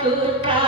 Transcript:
good time.